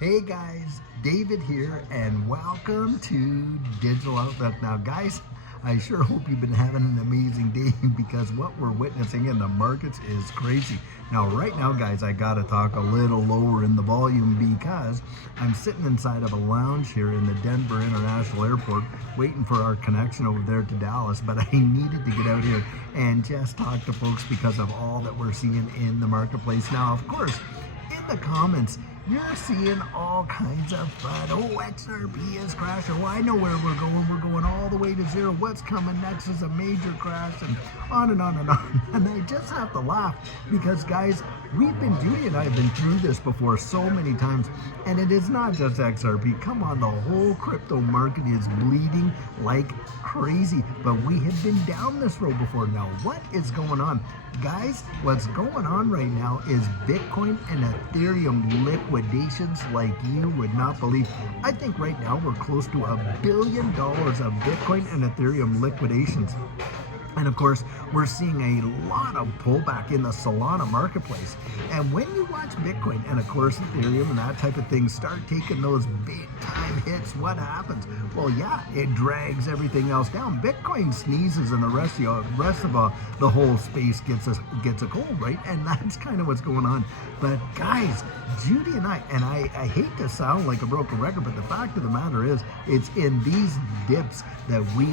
Hey guys, David here, and welcome to Digital Outlook. Now guys, I sure hope you've been having an amazing day because what we're witnessing in the markets is crazy. Now right now guys, I gotta talk a little lower in the volume because I'm sitting inside of a lounge here in the Denver International Airport waiting for our connection over there to Dallas, but I needed to get out here and just talk to folks because of all that we're seeing in the marketplace. Now of course, in the comments, you're seeing all kinds of fun. Oh, XRP is crashing. Well, I know where we're going. We're going all the way to zero. What's coming next is a major crash, and on and on and on. And I just have to laugh because, guys, Judy and I have been through this before so many times, and it is not just XRP. Come on, the whole crypto market is bleeding like crazy, but we have been down this road before. Now, what is going on? Guys, what's going on right now is Bitcoin and Ethereum liquidations like you would not believe. I think right now we're close to $1 billion of Bitcoin and Ethereum liquidations. And of course, we're seeing a lot of pullback in the Solana marketplace. And when you watch Bitcoin and of course Ethereum and that type of thing start taking those big time hits, what happens? Well, yeah, it drags everything else down. Bitcoin sneezes and the rest of the whole space gets a cold, right? And that's kind of what's going on. But guys, Judy and I hate to sound like a broken record, but the fact of the matter is, it's in these dips that we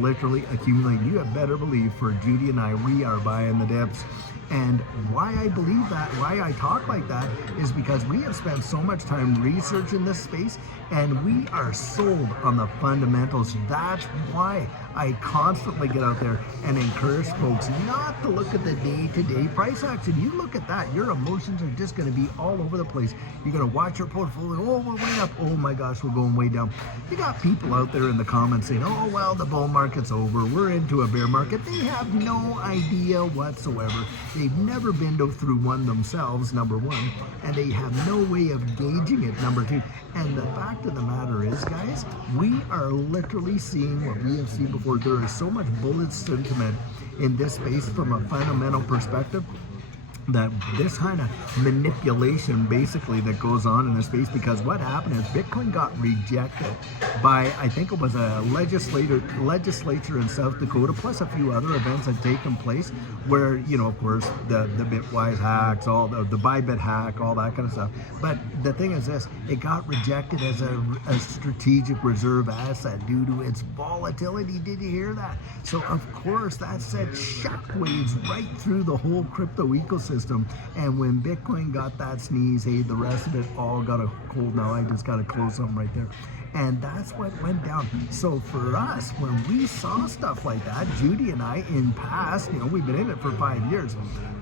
literally accumulate. You have better believe for Judy and I, we are buying the dips. And why I believe that, why I talk like that, is because we have spent so much time researching this space and we are sold on the fundamentals. That's why I constantly get out there and encourage folks not to look at the day-to-day price action. You look at that, your emotions are just going to be all over the place. You're going to watch your portfolio, oh, we're way up, oh my gosh, we're going way down. You got people out there in the comments saying, oh, well, the bull market's over, we're into a bear market. They have no idea whatsoever. They've never been through one themselves, number one, and they have no way of gauging it, number two. And the fact of the matter is, guys, we are literally seeing what we have seen before. There is so much bullish sentiment in this space from a fundamental perspective, that this kind of manipulation basically that goes on in this space, because what happened is Bitcoin got rejected by, I think it was a legislature in South Dakota, plus a few other events had taken place where, you know, of course, the Bitwise hacks, all the Bybit hack, all that kind of stuff. But the thing is this, it got rejected as a strategic reserve asset due to its volatility. Did you hear that? So of course that sent shockwaves right through the whole crypto ecosystem. And when Bitcoin got that sneeze, hey, the rest of it all got a cold. Now I just got to close something right there. And that's what went down. So for us, when we saw stuff like that, Judy and I in past, you know, we've been in it for 5 years,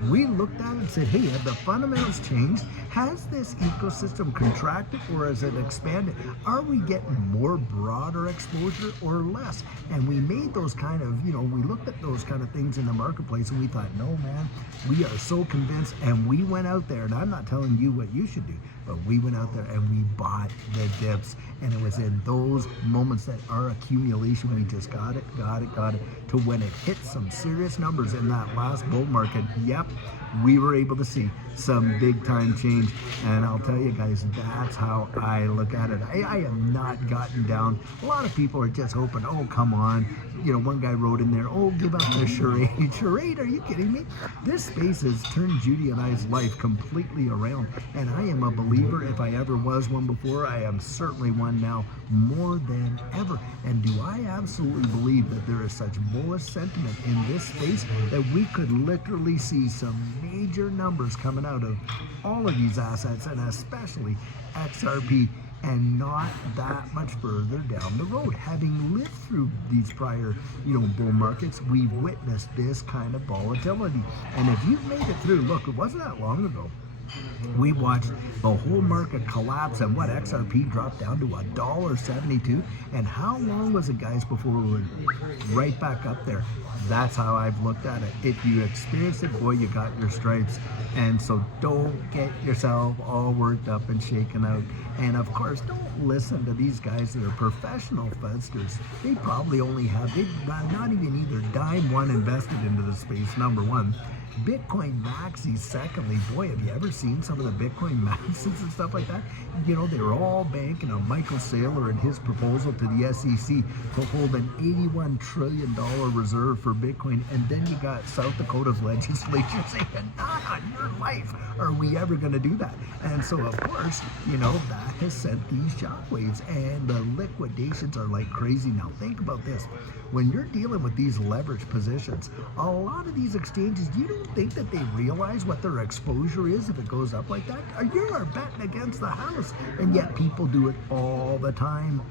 we looked at it and said, hey, have the fundamentals changed? Has this ecosystem contracted or has it expanded? Are we getting more broader exposure or less? And we made those kind of, you know, we looked at those kind of things in the marketplace and we thought, no, man, we are so convinced. And we went out there, and I'm not telling you what you should do, but we went out there and we bought the dips. And it was in those moments that our accumulation, we just got it, to when it hit some serious numbers in that last bull market. Yep, we were able to see some big time change. And I'll tell you guys, that's how I look at it. I have not gotten down. A lot of people are just hoping, oh, come on. You know, one guy wrote in there, oh, give up the charade. Charade, are you kidding me? This space has turned Judy and I's life completely around. And I am a believer. If I ever was one before, I am certainly one now, more than ever. And do I absolutely believe that there is such bullish sentiment in this space that we could literally see some major numbers coming out of all of these assets, and especially XRP, and not that much further down the road. Having lived through these prior, you know, bull markets, we've witnessed this kind of volatility. And if you've made it through, look, it wasn't that long ago, we watched the whole market collapse, and what, XRP dropped down to $1.72. And how long was it, guys, before we were right back up there? That's how I've looked at it. If you experienced it, boy, you got your stripes. And so don't get yourself all worked up and shaken out. And of course, don't listen to these guys that are professional fudsters. They probably only have, they've not even either dime one invested into the space, number one. Bitcoin maxis, secondly, boy, have you ever seen some of the Bitcoin maxis and stuff like that? You know, they were all banking on Michael Saylor and his proposal to the SEC to hold an $81 trillion reserve for Bitcoin. And then you got South Dakota's legislature saying, not on your life are we ever going to do that. And so, of course, you know, that has sent these shockwaves, and the liquidations are like crazy. Now, think about this. When you're dealing with these leverage positions, a lot of these exchanges, you don't think that they realize what their exposure is if it goes up like that? Or you are betting against the house, and yet people do it all the time.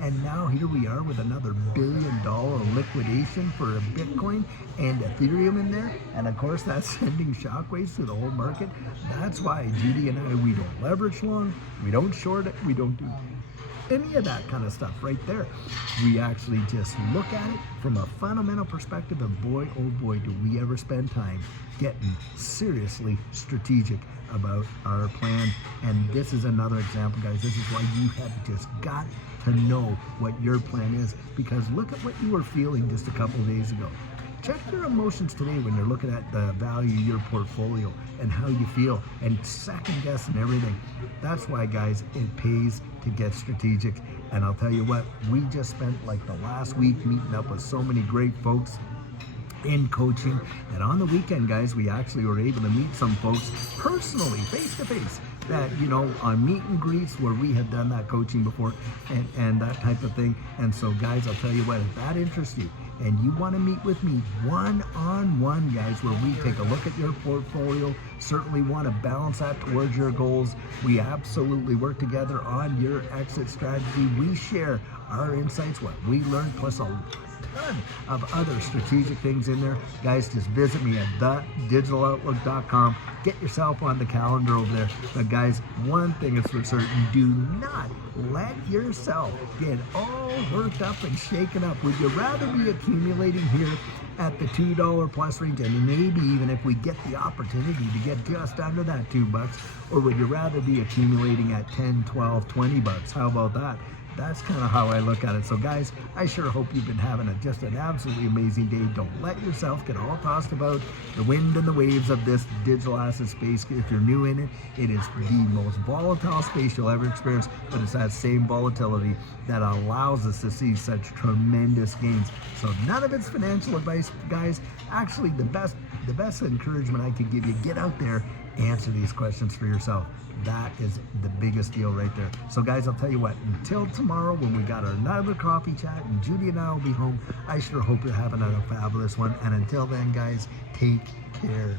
And now here we are with another $1 billion liquidation for a Bitcoin and Ethereum in there, and of course that's sending shockwaves through the whole market. That's why Judy and I, we don't leverage long, we don't short it, we don't do any of that kind of stuff right there. We actually just look at it from a fundamental perspective, and boy, oh boy, do we ever spend time getting seriously strategic about our plan. And this is another example, guys. This is why you have just got to know what your plan is, because look at what you were feeling just a couple days ago. Check your emotions today when you're looking at the value of your portfolio and how you feel, and second guessing everything. That's why, guys, it pays to get strategic. And I'll tell you what, we just spent like the last week meeting up with so many great folks in coaching, and on the weekend, guys, we actually were able to meet some folks personally, face to face, that, you know, on meet and greets where we have done that coaching before, and that type of thing. And so, guys, I'll tell you what, if that interests you and you want to meet with me one-on-one, guys, where we take a look at your portfolio, certainly want to balance that towards your goals, we absolutely work together on your exit strategy. We share our insights, what we learned, plus a ton of other strategic things in there. Guys, just visit me at thedigital.outlook.com. Get yourself on the calendar over there. But guys, one thing is for certain, do not let yourself get all worked up and shaken up. Would you rather be accumulating here at the $2 plus range, and maybe even if we get the opportunity to get just under that $2, or would you rather be accumulating at 10, 12, 20 bucks? How about that? That's kind of how I look at it. So guys, I sure hope you've been having just an absolutely amazing day. Don't let yourself get all tossed about the wind and the waves of this digital asset space. If you're new in it, it is the most volatile space you'll ever experience, but it's that same volatility that allows us to see such tremendous gains. So none of it's financial advice, guys. Actually, the best encouragement I can give you, get out there, answer these questions for yourself. That is the biggest deal right there. So guys, I'll tell you what, until tomorrow when we got another coffee chat and Judy and I will be home, I sure hope you're having a fabulous one. And until then, guys, take care.